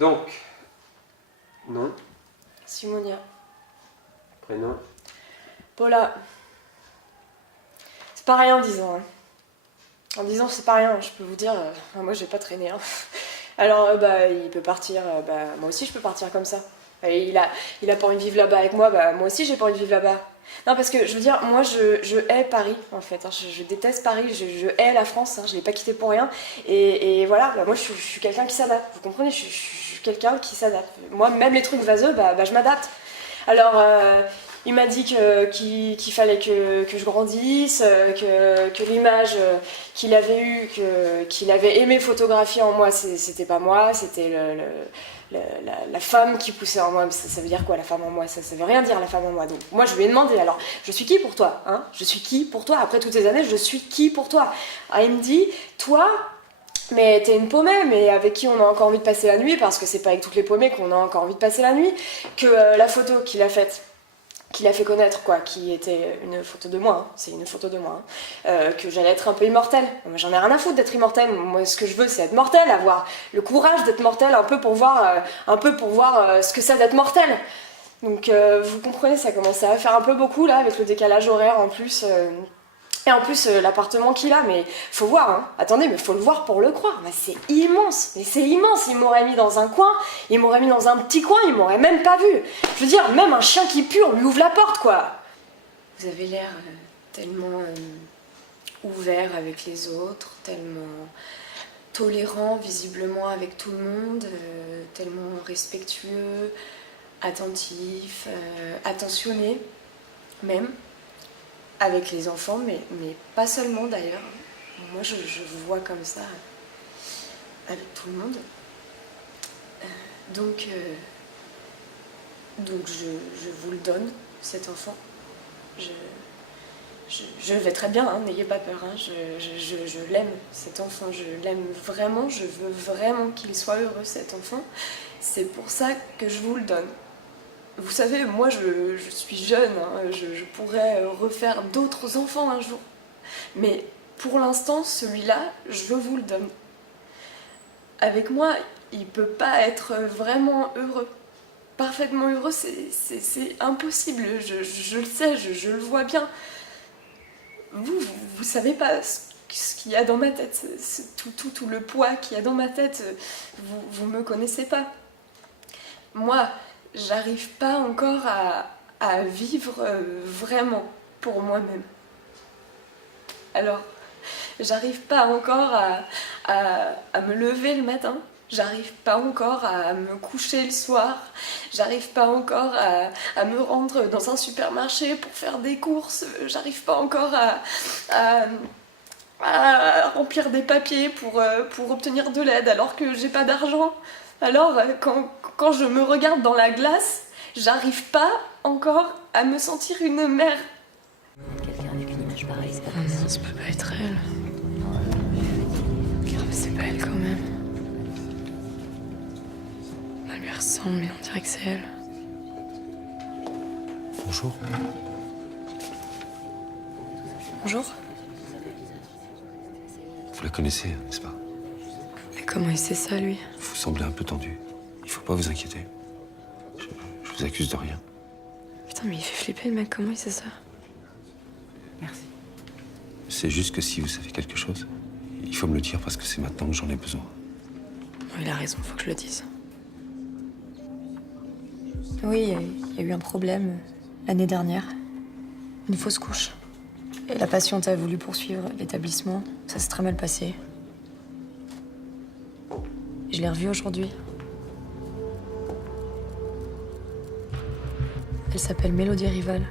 Donc, nom, Simonia. prénom. Paula. C'est pas rien en 10 ans. Hein. En 10 ans, c'est pas rien, je peux vous dire. Moi, j'ai pas traîné. Hein. Alors, il peut partir. Moi aussi, je peux partir comme ça. Et il a pas envie de vivre là-bas avec moi. Moi aussi, j'ai pas envie de vivre là-bas. Non, parce que je veux dire, moi, je hais Paris, en fait. Hein. Je déteste Paris. Je hais la France. Hein. Je l'ai pas quitté pour rien. Et voilà, moi, je suis quelqu'un qui s'adapte. Vous comprenez, je suis quelqu'un qui s'adapte. Moi, même les trucs vaseux, je m'adapte. Alors. Il m'a dit qu'il fallait que je grandisse, que l'image qu'il avait eue, qu'il avait aimé photographier en moi, c'était pas moi, c'était la femme qui poussait en moi. Ça veut dire quoi la femme en moi? Ça veut rien dire la femme en moi. Donc moi je lui ai demandé, alors je suis qui pour toi hein? Je suis qui pour toi? Après toutes ces années, je suis qui pour toi? Alors il me dit, toi, mais t'es une paumée, mais avec qui on a encore envie de passer la nuit, parce que c'est pas avec toutes les paumées qu'on a encore envie de passer la nuit, que la photo qu'il a faite, qu'il a fait connaître, quoi, qui était une photo de moi, hein, c'est une photo de moi, hein, que j'allais être un peu immortelle. Moi, j'en ai rien à foutre d'être immortelle. Moi, ce que je veux, c'est être mortelle, avoir le courage d'être mortelle, un peu pour voir ce que c'est d'être mortelle. Donc, vous comprenez, ça commençait à faire un peu beaucoup, là, avec le décalage horaire, en plus. Et en plus, l'appartement qu'il a, mais faut voir, hein. Attendez, mais faut le voir pour le croire. Mais c'est immense, Il m'aurait mis dans un coin, il m'aurait mis dans un petit coin, il m'aurait même pas vu. Je veux dire, même un chien qui pue, on lui ouvre la porte, quoi. Vous avez l'air tellement ouvert avec les autres, tellement tolérant visiblement avec tout le monde, tellement respectueux, attentif, attentionné, même. Avec les enfants, mais pas seulement d'ailleurs. Moi, je vous vois comme ça avec tout le monde. Donc je vous le donne, cet enfant. Je vais très bien, hein, n'ayez pas peur. Hein. Je l'aime, cet enfant. Je l'aime vraiment. Je veux vraiment qu'il soit heureux, cet enfant. C'est pour ça que je vous le donne. Vous savez, moi je suis jeune, hein, je pourrais refaire d'autres enfants un jour. Mais pour l'instant, celui-là, je vous le donne. Avec moi, il peut pas être vraiment heureux. Parfaitement heureux, c'est impossible. Je le sais, je le vois bien. Vous savez pas ce qu'il y a dans ma tête, tout le poids qu'il y a dans ma tête. Vous me connaissez pas. Moi, j'arrive pas encore à vivre vraiment pour moi-même. Alors, j'arrive pas encore à me lever le matin, j'arrive pas encore à me coucher le soir, j'arrive pas encore à me rendre dans un supermarché pour faire des courses, j'arrive pas encore à remplir des papiers pour obtenir de l'aide alors que j'ai pas d'argent. Alors, quand je me regarde dans la glace, j'arrive pas encore à me sentir une mère. Quelqu'un avec une image pareille, c'est pas Non, possible. ça peut pas être elle. Mais c'est pas elle quand même. Elle lui ressemble, mais on dirait que c'est elle. Bonjour. Bonjour. Vous la connaissez, n'est-ce pas? Mais comment il sait ça, lui? Vous semblez un peu tendu. Il faut pas vous inquiéter. Je vous accuse de rien. Putain, mais il fait flipper le mec, comment il sait ça? Merci. C'est juste que si vous savez quelque chose, il faut me le dire parce que c'est maintenant que j'en ai besoin. Il a raison, faut que je le dise. Oui, il y a eu un problème l'année dernière. Une fausse couche. Et la patiente a voulu poursuivre l'établissement. Ça s'est très mal passé. Je l'ai revue aujourd'hui. Elle s'appelle Mélodie Rival.